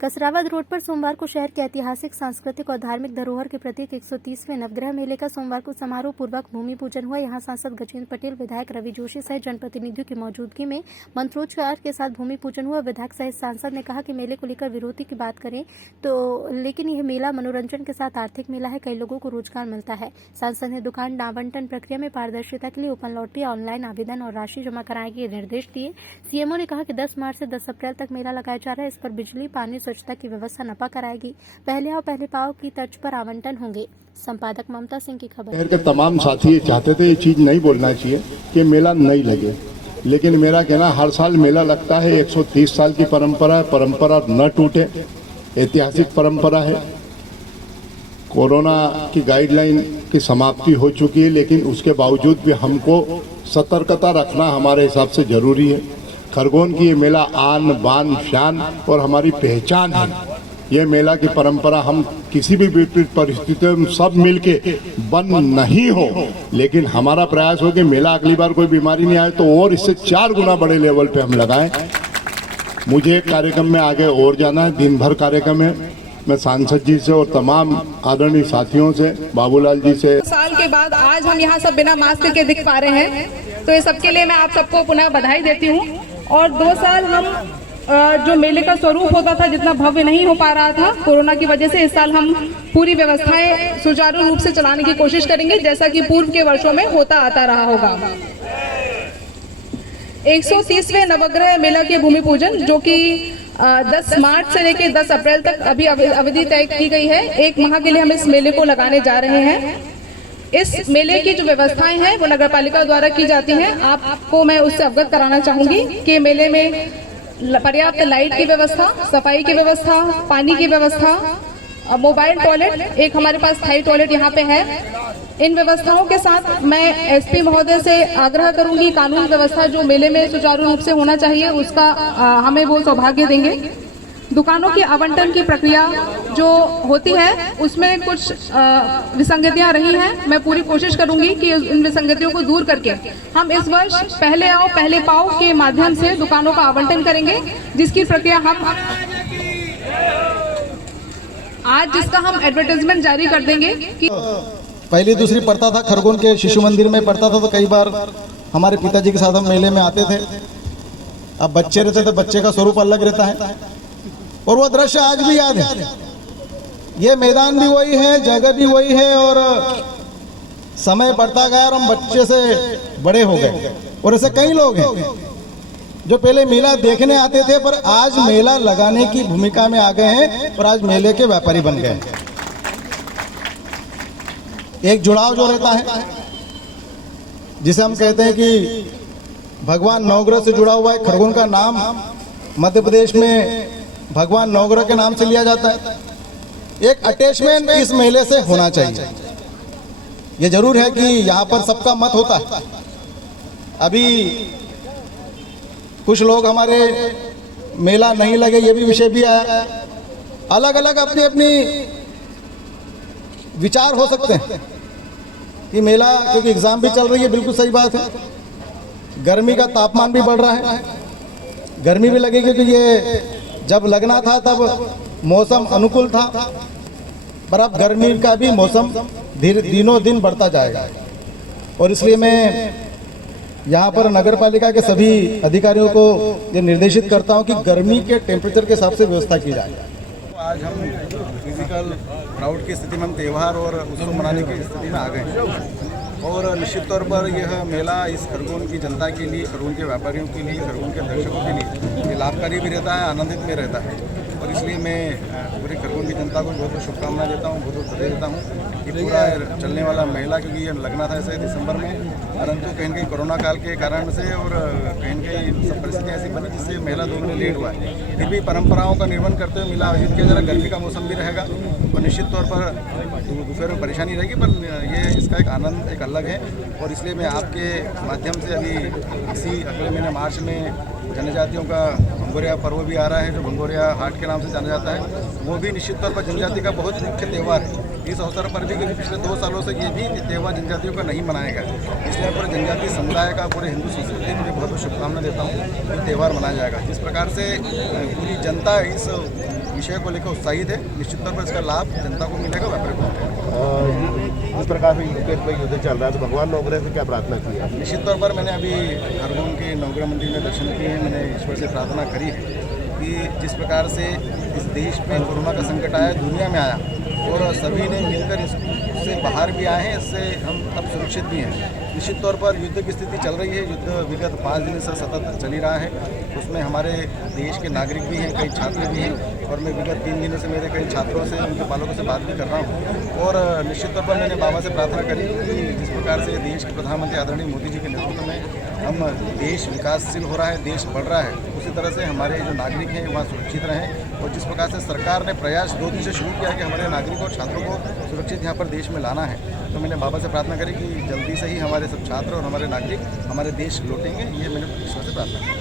Kasrawad road पर सोमवार को शहर के ऐतिहासिक, सांस्कृतिक और धार्मिक धरोहर के प्रतीक 130वें नवग्रह मेले का सोमवार को समारोह पूर्वक भूमि पूजन हुआ। यहां सांसद गजेंद्र पटेल, विधायक रवि जोशी सहित जनप्रतिनिधियों की मौजूदगी में मंत्रोच्चार के साथ भूमि पूजन हुआ। विधायक सहित सांसद ने कहा कि मेले को लेकर विरोधी की बात करें तो लेकिन यह मेला मनोरंजन के साथ आर्थिक मेला है, कई लोगों को रोजगार मिलता है। सांसद ने दुकान आवंटन प्रक्रिया में पारदर्शिता के लिए ओपन लॉटरी, ऑनलाइन आवेदन और राशि जमा कराने के निर्देश दिए। सीएमओ ने कहा कि 10 मार्च से 10 अप्रैल तक मेला लगाया जा रहा है। इस पर बिजली, पानी, स्वच्छता की व्यवस्था नपा कराएगी। पहले आओ पहले पाओ की तर्ज पर आवंटन होंगे। संपादक ममता सिंह की खबर। शहर के तमाम साथी चाहते थे ये चीज नहीं बोलना चाहिए कि मेला नहीं लगे, लेकिन मेरा कहना हर साल मेला लगता है। 130 साल की परंपरा न टूटे, ऐतिहासिक परंपरा है। कोरोना की गाइडलाइन की समाप्ति हो चुकी है, लेकिन उसके बावजूद भी हमको सतर्कता रखना हमारे हिसाब से जरूरी है। खरगोन की ये मेला आन बान शान और हमारी पहचान है। ये मेला की परंपरा हम किसी भी विपरीत परिस्थितियों में सब मिलके बंद नहीं हो, लेकिन हमारा प्रयास हो कि मेला अगली बार कोई बीमारी नहीं आए तो और इससे 4 गुना बड़े लेवल पे हम लगाएं। मुझे एक कार्यक्रम में आगे और जाना है, दिन भर कार्यक्रम है। मैं सांसद जी से और तमाम आदरणीय साथियों से, बाबूलाल जी से। साल के बाद आज हम यहाँ सब बिना मास्क के दिख पा रहे हैं, तो ये सबके लिए मैं आप सबको पुनः बधाई देती हूँ। और 2 साल हम जो मेले का स्वरूप होता था जितना भव्य नहीं हो पा रहा था कोरोना की वजह से, इस साल हम पूरी व्यवस्थाएं सुचारू रूप से चलाने की कोशिश करेंगे, जैसा कि पूर्व के वर्षों में होता आता रहा होगा। 130वें नवग्रह मेला के भूमि पूजन जो कि 10 मार्च से लेकर 10 अप्रैल तक अभी अवधि तय की गई है। 1 माह के लिए हम इस मेले को लगाने जा रहे हैं। इस मेले की जो व्यवस्थाएं हैं वो नगर पालिका द्वारा की जाती हैं। आपको मैं उससे अवगत कराना चाहूंगी कि मेले में पर्याप्त लाइट की व्यवस्था, सफाई की व्यवस्था, पानी की व्यवस्था, मोबाइल टॉयलेट, एक हमारे पास स्थायी टॉयलेट यहाँ पे है। इन व्यवस्थाओं के साथ मैं एसपी महोदय से आग्रह करूंगी, कानून व्यवस्था जो मेले में सुचारू रूप से होना चाहिए उसका हमें वो सौभाग्य देंगे। दुकानों की आवंटन की प्रक्रिया जो होती है उसमें कुछ विसंगतियां रही हैं। मैं पूरी कोशिश करूंगी कि उन विसंगतियों को दूर करके हम इस वर्ष पहले आओ पहले पाओ के माध्यम से दुकानों का आवंटन करेंगे, जिसकी प्रक्रिया हम आज जिसका हम एडवर्टाइजमेंट जारी कर देंगे कि पहली दूसरी पढ़ता था, खरगोन के शिशु मंदिर में पढ़ता था, तो कई बार हमारे पिताजी के साथ हम मेले में आते थे। अब बच्चे रहते तो बच्चे का स्वरूप अलग रहता है और वो दृश्य आज भी याद है। ये मैदान भी वही है, जगह भी वही है और समय बढ़ता गया और हम बच्चे से बड़े हो गए। और ऐसे कई लोग हैं जो पहले मेला देखने आते थे पर आज मेला लगाने की भूमिका में आ गए हैं और आज मेले के व्यापारी बन गए। एक जुड़ाव जो रहता है जिसे हम कहते हैं कि भगवान नवग्रह से जुड़ा हुआ है। खरगोन का नाम मध्य प्रदेश में भगवान नवग्रह के नाम से लिया जाता है। एक अटैचमेंट इस मेले से होना चाहिए। ये जरूर है कि यहाँ पर सबका मत होता है। अभी कुछ लोग हमारे मेला नहीं लगे ये भी विषय भी आया। अलग अलग अपनी अपनी विचार हो सकते हैं कि मेला, क्योंकि एग्जाम भी चल रही है, बिल्कुल सही बात है। गर्मी का तापमान भी बढ़ रहा है, गर्मी भी लगेगी क्योंकि ये जब लगना था तब मौसम अनुकूल था, पर अब गर्मी का भी मौसम दिनों दिन बढ़ता जाएगा। और इसलिए मैं यहाँ पर नगर पालिका के सभी अधिकारियों को ये निर्देशित करता हूँ कि गर्मी के टेम्परेचर के हिसाब से व्यवस्था की जाए। आज हम फिजिकल क्राउड की स्थिति में, हम त्यौहार और उत्सव मनाने की स्थिति में आ गए और निश्चित तौर पर यह मेला इस खरगोन की जनता के लिए, खरगोन के व्यापारियों के लिए, खरगोन के दर्शकों के लिए लाभकारी भी रहता है, आनंदित भी रहता है। और इसलिए मैं पूरे खरगोन की जनता को बहुत बहुत शुभकामनाएं देता हूँ, बहुत बहुत बधाई देता हूँ कि पूरा चलने वाला मेला, क्योंकि ये लगना था ऐसे दिसंबर में, परंतु कहीं न कहीं कोरोना काल के कारण से और कहीं न कहीं सब परिस्थितियाँ ऐसी बनी जिससे मेला 2 महीने लेट हुआ है। फिर भी परंपराओं का निर्वहन करते हुए मेला आयोजित किया जा रहा है। गर्मी का मौसम भी रहेगा और निश्चित तौर पर दोपहर में परेशानी रहेगी, पर ये इसका एक आनंद एक अलग है। और इसलिए मैं आपके माध्यम से अभी इसी अगले महीने मार्च में जनजातियों का भंगोरिया पर्व भी आ रहा है, जो भंगोरिया हाट के नाम से जाना जाता है। वो भी निश्चित तौर पर जनजाति का बहुत मुख्य त्यौहार है। इस अवसर पर भी पिछले 2 सालों से ये भी त्यौहार जनजातियों का नहीं मनाया गया, इसलिए पूरे जनजातीय समुदाय का, पूरे हिंदू संस्कृति में बहुत बहुत शुभकामना देता हूँ कि त्यौहार मनाया जाएगा। जिस प्रकार से पूरी जनता इस विषय को लेकर उत्साहित है। निश्चित तौर पर इसका लाभ जनता को मिलेगा, व्यापारी को मिलेगा। इस प्रकार से युद्ध चल रहा है तो भगवान नवग्रह से क्या प्रार्थना की है? निश्चित तौर पर मैंने अभी खरगोन के नवग्रह मंदिर में दर्शन किए हैं। मैंने ईश्वर से प्रार्थना करी है कि जिस प्रकार से इस देश में कोरोना का संकट आया, दुनिया में आया और सभी ने मिलकर इससे बाहर भी आए हैं, इससे हम अब सुरक्षित भी हैं। निश्चित तौर पर युद्ध की स्थिति चल रही है। युद्ध विगत 5 दिन से सतत चल ही रहा है। उसमें हमारे देश के नागरिक भी हैं, कई छात्र भी हैं और मैं विगत 3 दिनों से मेरे कई छात्रों से, उनके पालकों से बात भी कर रहा हूँ। और निश्चित तौर पर मैंने बाबा से प्रार्थना करी कि जिस प्रकार से देश के प्रधानमंत्री आदरणीय मोदी जी के नेतृत्व में हम देश विकासशील हो रहा है, देश बढ़ रहा है, उसी तरह से हमारे जो नागरिक हैं वहाँ सुरक्षित रहें। और जिस प्रकार से सरकार ने प्रयास 2 दिन से शुरू किया कि हमारे नागरिकों और छात्रों को सुरक्षित यहाँ पर देश में लाना है, तो मैंने बाबा से प्रार्थना करी कि जल्दी से ही हमारे सब छात्र और हमारे नागरिक हमारे देश लौटेंगे। ये मैंने ईश्वर से प्रार्थना की।